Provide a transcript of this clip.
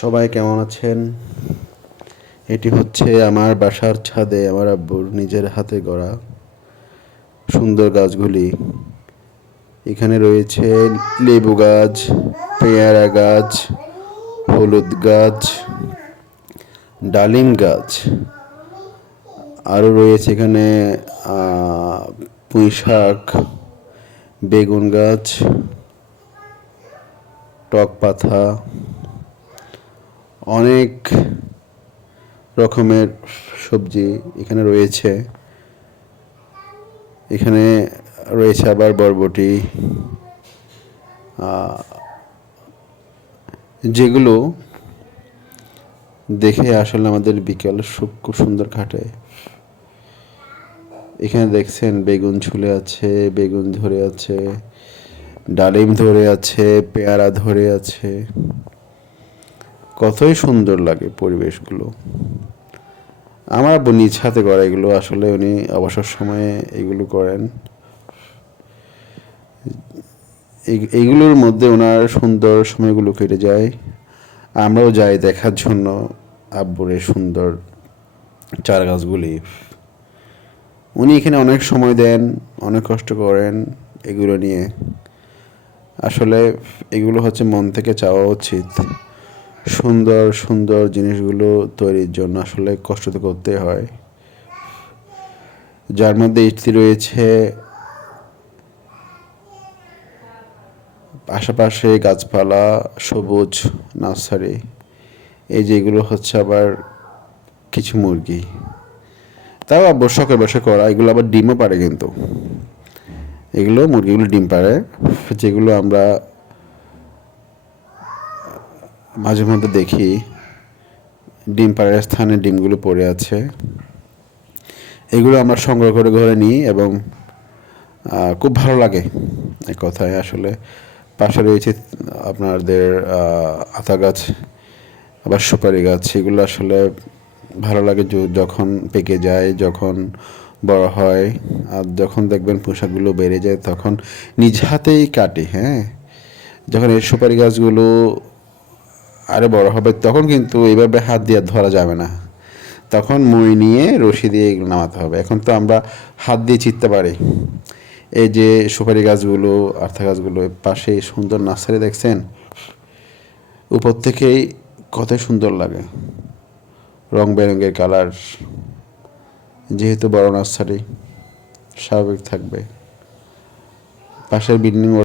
সবাই কেমন আছেন? এটি হচ্ছে আমার বাসার ছাদে আমার আব্বুর নিজের হাতে গড়া সুন্দর গাছগুলি। এখানে রয়েছে লেবু গাছ, পেয়ারা গাছ, হলুদ গাছ, ডালিম গাছ, আরও রয়েছে এখানে পুঁই শাক, বেগুন গাছ, টক পাতা, অনেক রকমের সবজি এখানে রয়েছে। এখানে রয়েছে আবার বরবটি, যেগুলো দেখে আসলে আমাদের বিকেল খুব সুন্দর কাটে। এখানে দেখছেন বেগুন ঝুলে আছে, বেগুন ধরে আছে, ডালিম ধরে আছে, পেয়ারা ধরে আছে। কতই সুন্দর লাগে পরিবেশগুলো। আমার আব্বু নিজ হাতে করা এগুলো, আসলে উনি অবসর সময়ে এগুলো করেন। এইগুলোর মধ্যে ওনার সুন্দর সময়গুলো কেটে যায়। আমরাও যাই দেখার জন্য আব্বুর এই সুন্দর চারা গাছগুলি। উনি এখানে অনেক সময় দেন, অনেক কষ্ট করেন এগুলো নিয়ে। আসলে এগুলো হচ্ছে মন থেকে চাওয়া উচিত। সুন্দর সুন্দর জিনিসগুলো তৈরির জন্য আসলে কষ্ট তো করতে হয়। যার মধ্যে এটি রয়েছে আশেপাশে গাছপালা, সবুজ নার্সারি। এই যেগুলো হচ্ছে আবার কিছু মুরগি, তাও আবার শখে বসে করা। এগুলো আবার ডিমও পারে, কিন্তু এগুলো মুরগিগুলো ডিম পারে, যেগুলো আমরা মাঝে মধ্যে দেখি ডিম পাড়ার স্থানে ডিমগুলো পড়ে আছে। এগুলো আমরা সংগ্রহ করে ঘরে নিই এবং খুব ভালো লাগে। এক কথায় আসলে পাশে রয়েছে আপনাদের আতা গাছ, আবার সুপারি গাছ। এগুলো আসলে ভালো লাগে যখন পেকে যায়, যখন বড় হয়। আর যখন দেখবেন পোশাকগুলো বেড়ে যায় তখন নিজ হাতেই কাটি। হ্যাঁ, যখন এই সুপারি গাছগুলো আরও বড় হবে তখন কিন্তু এইভাবে হাত দিয়ে ধরা যাবে না, তখন মই নিয়ে রশি দিয়ে এগুলো নামাতে হবে। এখন তো আমরা হাত দিয়ে চিরতে পারি। এই যে সুপারি গাছগুলো, আর্থা গাছগুলো পাশে সুন্দর নার্সারি দেখছেন, উপর থেকেই কত সুন্দর লাগে, রং বেরঙের কালার। যেহেতু বড় নার্সারি, স্বাভাবিক থাকবে। পাশের বিল্ডিং